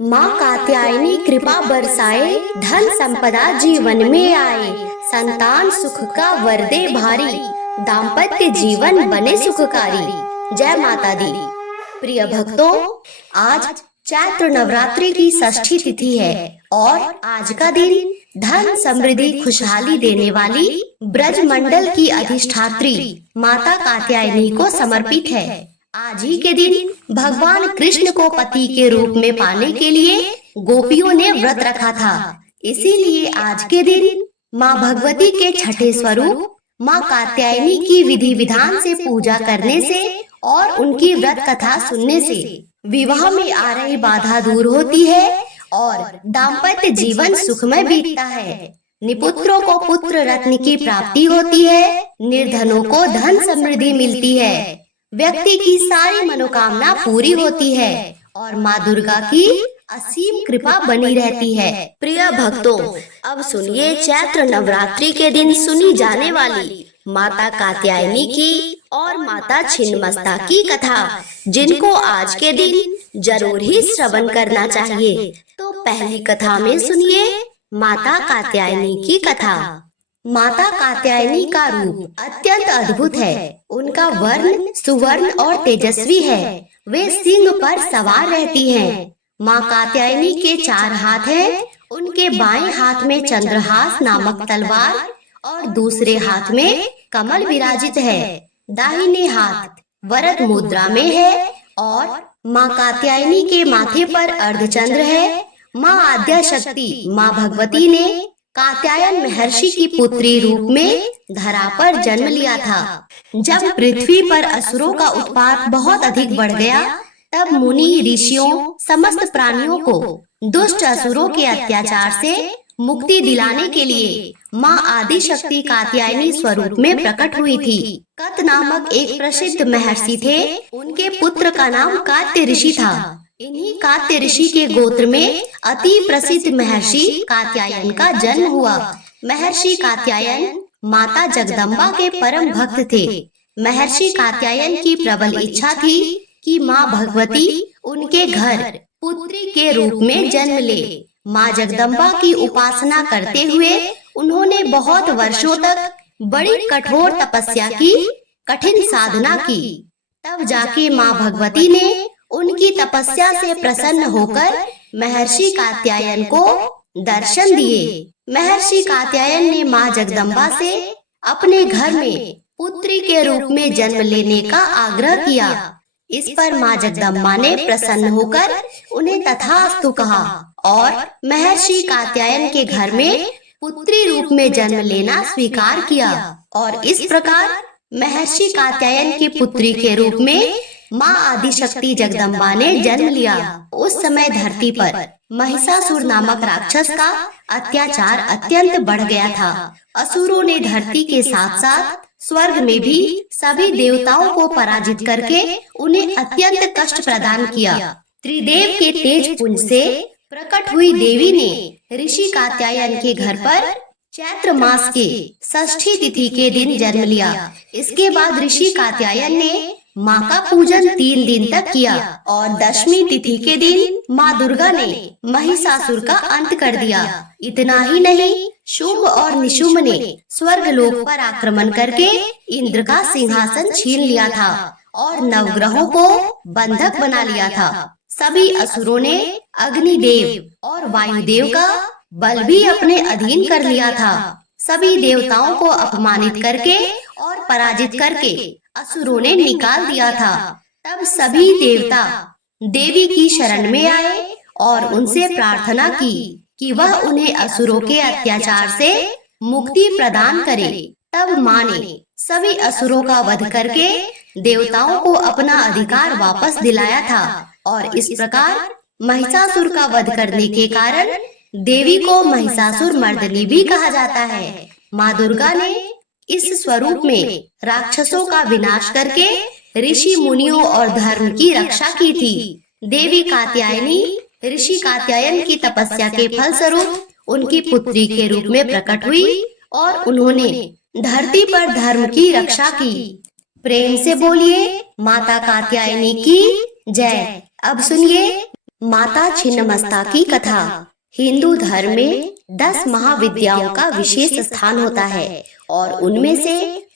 माँ कात्यायनी कृपा बरसाए, धन संपदा जीवन में आए, संतान सुख का वर दे भारी, दाम्पत्य जीवन बने सुखकारी। जय माता दी। प्रिय भक्तों, आज चैत्र नवरात्रि की षष्ठी तिथि है और आज का दिन धन समृद्धि खुशहाली देने वाली ब्रज मंडल की अधिष्ठात्री माता कात्यायनी को समर्पित है। आज ही के दिन भगवान कृष्ण को पति के रूप में पाने के लिए गोपियों ने व्रत रखा था। इसीलिए आज के दिन माँ भगवती के छठे स्वरूप माँ कात्यायनी की विधि विधान से पूजा करने से और उनकी व्रत कथा सुनने से विवाह में आ रही बाधा दूर होती है और दाम्पत्य जीवन सुखमय बीतता है। निपुत्रों को पुत्र रत्न की प्राप्ति होती है, निर्धनों को धन समृद्धि मिलती है, व्यक्ति की सारी मनोकामना पूरी होती है और माँ दुर्गा की असीम कृपा बनी रहती है। प्रिय भक्तों, अब सुनिए चैत्र नवरात्रि के दिन सुनी जाने वाली माता कात्यायनी की और माता छिन्नमस्ता की कथा, जिनको आज के दिन जरूर ही श्रवण करना चाहिए। तो पहली कथा में सुनिए माता कात्यायनी की कथा। माता कात्यायनी का रूप अत्यंत अद्भुत है। उनका वर्ण सुवर्ण और तेजस्वी है। वे सिंह पर सवार रहती हैं। माँ कात्यायनी के 4 हाथ हैं। उनके बाएं हाथ में चंद्रहास नामक तलवार और दूसरे हाथ में कमल विराजित है। दाहिने हाथ वरद मुद्रा में है और माँ कात्यायनी के माथे पर अर्धचंद्र है। माँ आद्या शक्ति माँ भगवती ने कात्यायन महर्षि की पुत्री रूप में धरा पर जन्म लिया था। जब पृथ्वी पर असुरों का उत्पात बहुत अधिक बढ़ गया, तब मुनि ऋषियों समस्त प्राणियों को दुष्ट असुरों के अत्याचार से मुक्ति दिलाने के लिए माँ आदि शक्ति कात्यायनी स्वरूप में प्रकट हुई थी। कत नामक एक प्रसिद्ध महर्षि थे। उनके पुत्र का नाम कात्य ऋषि था। इन्हीं कात्य ऋषि के गोत्र में अति प्रसिद्ध महर्षि कात्यायन का जन्म हुआ। महर्षि कात्यायन माता जगदम्बा के परम भक्त थे। महर्षि कात्यायन की प्रबल इच्छा थी कि माँ भगवती उनके घर पुत्री के रूप में जन्म ले। माँ जगदम्बा की उपासना करते हुए उन्होंने बहुत वर्षों तक बड़ी कठोर तपस्या की, कठिन साधना की। तब जाके माँ भगवती ने उनकी तपस्या से प्रसन्न होकर महर्षि कात्यायन को दर्शन दिए। महर्षि कात्यायन ने माँ जगदम्बा से अपने घर में पुत्री के रूप में जन्म लेने का आग्रह किया। इस पर माँ जगदम्बा ने प्रसन्न होकर उन्हें तथास्तु कहा और महर्षि कात्यायन के घर में पुत्री रूप में जन्म लेना स्वीकार किया। और इस प्रकार महर्षि कात्यायन की पुत्री के रूप में माँ आदि शक्ति जगदम्बा ने जन्म लिया। उस समय धरती पर महिषासुर नामक राक्षस का अत्याचार अत्यंत बढ़ गया था। असुरों ने धरती के साथ साथ स्वर्ग में भी सभी देवताओं को पराजित करके उन्हें अत्यंत कष्ट प्रदान किया। त्रिदेव के तेज पुंज से प्रकट हुई देवी ने ऋषि कात्यायन के घर पर चैत्र मास के षष्ठी तिथि के दिन जन्म लिया। इसके बाद ऋषि कात्यायन ने माँ का पूजन 3 दिन तक किया और 10वीं तिथि के दिन माँ दुर्गा ने महिषासुर का अंत कर दिया। इतना ही नहीं, शुंभ और निशुंभ ने स्वर्ग लोक पर आक्रमण करके इंद्र का सिंहासन छीन लिया था और नवग्रहों को बंधक बना लिया था। सभी असुरों ने अग्निदेव और वायुदेव का बल भी अपने अधीन कर लिया था। सभी देवताओं को अपमानित करके और पराजित करके असुरों ने निकाल दिया था। तब सभी देवता देवी की शरण में आए और उनसे प्रार्थना की कि वह उन्हें असुरों के अत्याचार से मुक्ति प्रदान करे। तब माँ ने सभी असुरों का वध करके देवताओं को अपना अधिकार वापस दिलाया था और इस प्रकार महिषासुर का वध करने के कारण देवी को महिषासुर मर्दनी भी कहा जाता है। माँ दुर्गा ने इस स्वरूप में राक्षसों का विनाश करके ऋषि मुनियों और धर्म की रक्षा की थी। देवी कात्यायनी ऋषि कात्यायन की तपस्या के फल स्वरूप उनकी पुत्री के रूप में प्रकट हुई और उन्होंने धरती पर धर्म की रक्षा की। प्रेम से बोलिए माता कात्यायनी की जय। अब सुनिए माता छिन्नमस्ता की कथा। हिंदू धर्म में 10 महाविद्याओं का विशेष स्थान होता है और उनमें से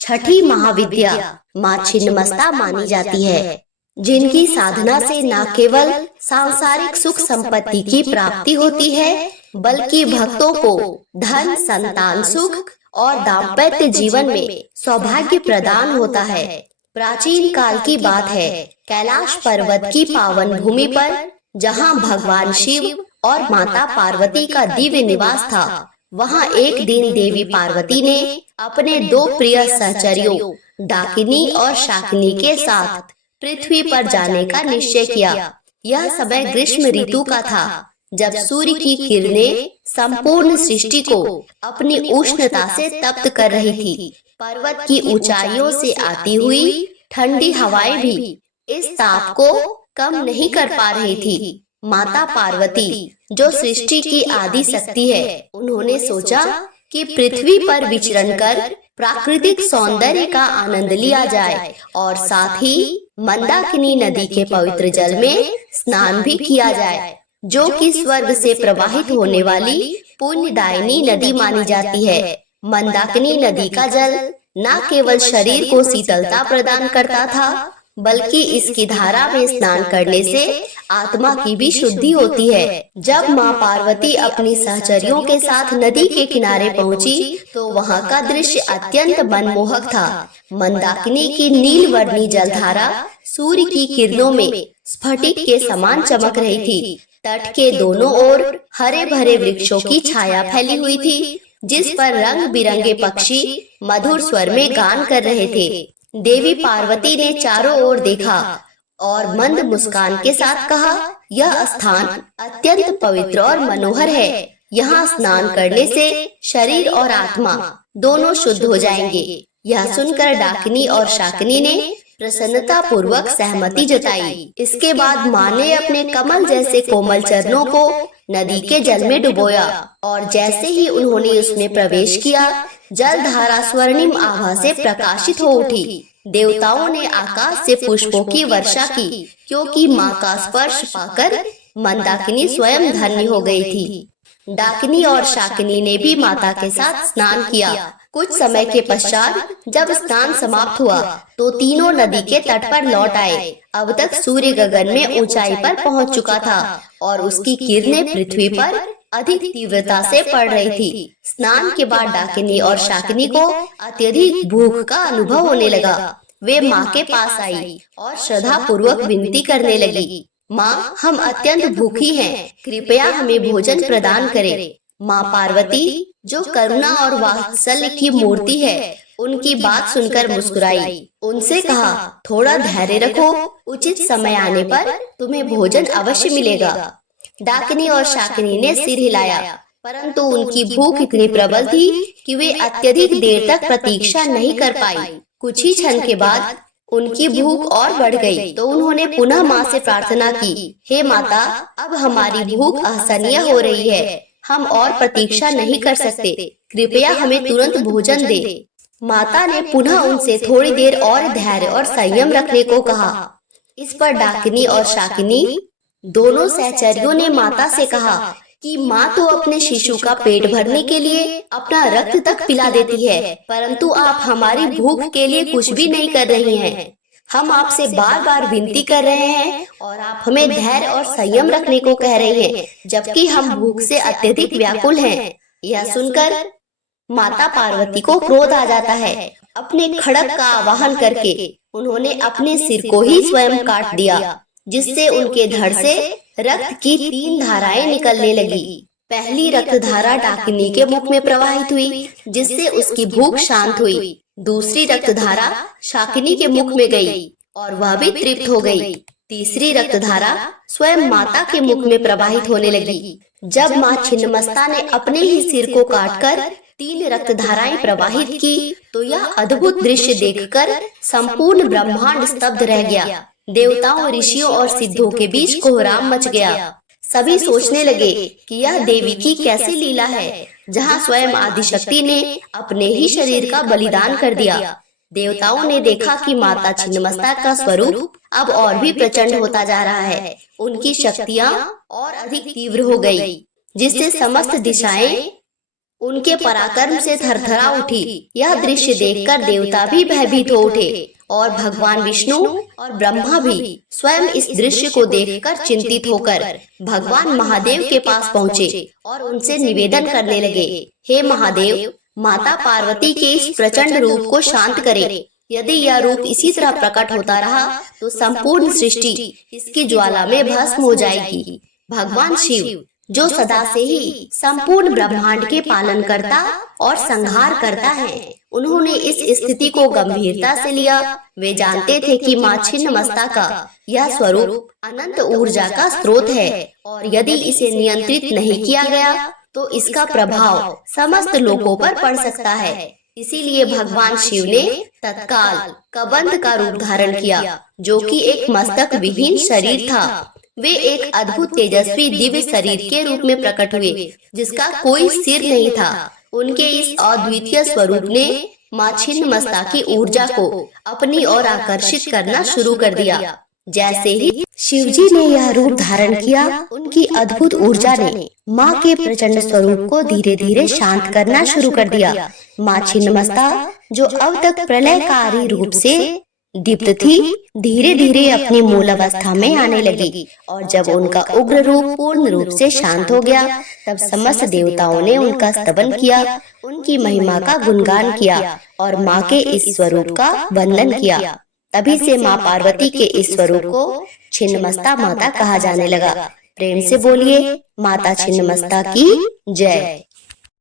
छठी महाविद्या माँ छिन्नमस्ता मानी जाती है, जिनकी साधना से न केवल सांसारिक सुख संपत्ति की प्राप्ति होती है, बल्कि भक्तों को धन, संतान सुख और दाम्पत्य जीवन में सौभाग्य प्रदान होता है। प्राचीन काल की बात है, कैलाश पर्वत की पावन भूमि पर जहाँ भगवान शिव और माता पार्वती का दिव्य निवास था, वहाँ एक दिन देवी पार्वती ने अपने 2 प्रिय सहचरियों डाकिनी और शाकिनी के साथ पृथ्वी पर जाने का निश्चय किया। यह समय ग्रीष्म ऋतु का था, जब सूर्य की किरणें संपूर्ण सृष्टि को अपनी उष्णता से तप्त कर रही थी। पर्वत की ऊंचाइयों से आती हुई ठंडी हवाएं भी इस ताप को कम नहीं कर पा रही थी। माता पार्वती, जो सृष्टि की आदि शक्ति है, उन्होंने सोचा कि पृथ्वी पर विचरण कर प्राकृतिक सौंदर्य का आनंद लिया जाए और साथ ही मंदाकिनी नदी के पवित्र जल में स्नान भी किया जाए, जो कि स्वर्ग से प्रवाहित होने वाली पुण्यदायिनी नदी मानी जाती है। मंदाकिनी नदी का जल न केवल शरीर को शीतलता प्रदान करता था, बल्कि इसकी धारा में स्नान करने से आत्मा की भी शुद्धि होती है। जब माँ पार्वती अपनी सहचरियों के साथ नदी के किनारे पहुँची, तो वहाँ का दृश्य अत्यंत मनमोहक था। मंदाकिनी की नीलवर्णी जलधारा सूर्य की किरणों में स्फटिक के समान चमक रही थी। तट के दोनों ओर हरे भरे वृक्षों की छाया फैली हुई थी, जिस पर रंग बिरंगे पक्षी मधुर स्वर में गान कर रहे थे। देवी पार्वती ने चारों ओर देखा और मंद मुस्कान के साथ कहा, यह स्थान अत्यंत पवित्र और मनोहर है। यहाँ स्नान करने से शरीर और आत्मा दोनों शुद्ध हो जाएंगे। यह सुनकर डाकिनी और शाकिनी ने प्रसन्नता पूर्वक सहमति जताई। इसके बाद माँ ने अपने कमल जैसे कोमल चरणों को नदी के जल में डुबोया और जैसे ही उन्होंने उसमें प्रवेश किया, जल धारा स्वर्णिम आभा से प्रकाशित हो उठी। देवताओं ने आकाश से पुष्पों की वर्षा की, क्योंकि माँ का स्पर्श पाकर मंदाकिनी स्वयं धन्य हो गई थी। डाकिनी और शाकिनी ने भी माता के साथ स्नान किया। कुछ समय के पश्चात जब स्नान समाप्त हुआ, तो तीनों नदी के तट पर लौट आए। अब तक सूर्य गगन में ऊंचाई पर पहुंच चुका था और उसकी किरणें पृथ्वी पर अधिक तीव्रता से पड़ रही थी। स्नान के बाद डाकिनी और शाकिनी को अत्यधिक भूख का अनुभव होने लगा। वे माँ के पास आई और श्रद्धा पूर्वक विनती करने लगी, माँ, हम अत्यंत भूखी हैं, कृपया हमें भोजन प्रदान करें। माँ पार्वती, जो करुणा और वात्सल्य की मूर्ति है, उनकी बात सुनकर मुस्कुराई। उनसे कहा, थोड़ा धैर्य रखो, उचित समय आने पर तुम्हें भोजन अवश्य मिलेगा। डाकिनी और शाकिनी ने सिर हिलाया, परंतु उनकी भूख इतनी प्रबल थी कि वे अत्यधिक देर तक प्रतीक्षा नहीं कर पाई। कुछ ही क्षण के बाद उनकी भूख और बढ़ गई, तो उन्होंने पुनः माँ से प्रार्थना की, हे माता, अब हमारी भूख असहनीय हो रही है, हम और प्रतीक्षा नहीं कर सकते, कृपया हमें तुरंत भोजन दे। माता ने पुनः उनसे थोड़ी देर और धैर्य और संयम रखने को कहा। इस पर डाकिनी और शाकिनी दोनों सहचरियों ने माता से कहा कि माँ तो अपने शिशु का पेट भरने के लिए अपना रक्त तक पिला देती है, परंतु आप हमारी भूख के लिए कुछ भी नहीं कर रही हैं। हम आपसे बार बार विनती कर रहे हैं और आप हमें धैर्य और संयम रखने को कह रहे हैं, जबकि हम भूख से अत्यधिक व्याकुल हैं। यह सुनकर माता पार्वती को क्रोध आ जाता है। अपने खड्ग का आवाहन करके उन्होंने अपने सिर को ही स्वयं काट दिया, जिससे उनके धड़ से रक्त की 3 धाराएं निकलने लगी। पहली रक्त धारा डाकिनी के मुख में प्रवाहित हुई, जिससे उसकी भूख शांत हुई। दूसरी रक्त धारा शाकिनी के मुख में गई और वह भी तृप्त हो गई। तीसरी रक्त धारा स्वयं माता के मुख में प्रवाहित होने लगी। जब माँ छिन्नमस्ता ने अपने ही सिर को काटकर 3 रक्त धाराएं प्रवाहित की, तो यह अद्भुत दृश्य देखकर संपूर्ण ब्रह्मांड स्तब्ध रह गया। देवताओं, ऋषियों और सिद्धों के बीच कोहराम मच गया। सभी सोचने लगे कि यह देवी की कैसी लीला है, जहाँ स्वयं आदिशक्ति ने अपने ही शरीर का बलिदान कर दिया। देवताओं ने देखा कि माता छिन्नमस्ता का स्वरूप अब और भी प्रचंड होता जा रहा है। उनकी शक्तियां और अधिक तीव्र हो गई, जिससे समस्त दिशाएं उनके पराक्रम से थरथरा उठी। यह दृश्य देखकर देवता भी भयभीत हो उठे और भगवान विष्णु और ब्रह्मा भी स्वयं इस दृश्य को देखकर चिंतित होकर भगवान महादेव के पास पहुँचे और उनसे निवेदन करने लगे, हे महादेव, माता पार्वती के इस प्रचंड रूप को शांत करें। यदि यह रूप इसी तरह प्रकट होता रहा तो संपूर्ण सृष्टि इसकी ज्वाला में भस्म हो जाएगी। भगवान शिव, जो सदा से ही संपूर्ण ब्रह्मांड के पालन करता और संहार करता है, उन्होंने इस स्थिति को गंभीरता से लिया। वे जानते थे कि मां छिन्नमस्ता का यह स्वरूप अनंत ऊर्जा का स्रोत है और यदि इसे नियंत्रित नहीं किया गया तो इसका प्रभाव समस्त लोगों पर पड़ सकता है। इसीलिए भगवान शिव ने तत्काल कबंध का रूप धारण किया, जो कि एक मस्तक विहीन शरीर था। वे एक अद्भुत तेजस्वी दिव्य शरीर के रूप में प्रकट हुए, जिसका कोई सिर नहीं था। उनके इस अद्वितीय स्वरूप ने मां छिन्नमस्ता की ऊर्जा को अपनी ओर आकर्षित करना शुरू कर दिया। जैसे ही शिवजी ने यह रूप धारण किया, उनकी अद्भुत ऊर्जा ने मां के प्रचंड स्वरूप को धीरे धीरे शांत करना शुरू कर दिया। मां छिन्नमस्ता, जो अब तक प्रलयकारी रूप से दीप्त थी, धीरे धीरे अपनी मूल अवस्था में आने लगी और जब उनका उग्र रूप पूर्ण रूप से शांत हो गया, तब समस्त देवताओं ने उनका स्तवन किया, उनकी महिमा का गुणगान किया और मां के इस स्वरूप का वंदन किया। तभी से मां पार्वती के इस स्वरूप को छिन्नमस्ता माता कहा जाने लगा। प्रेम से बोलिए, माता छिन्नमस्ता की जय।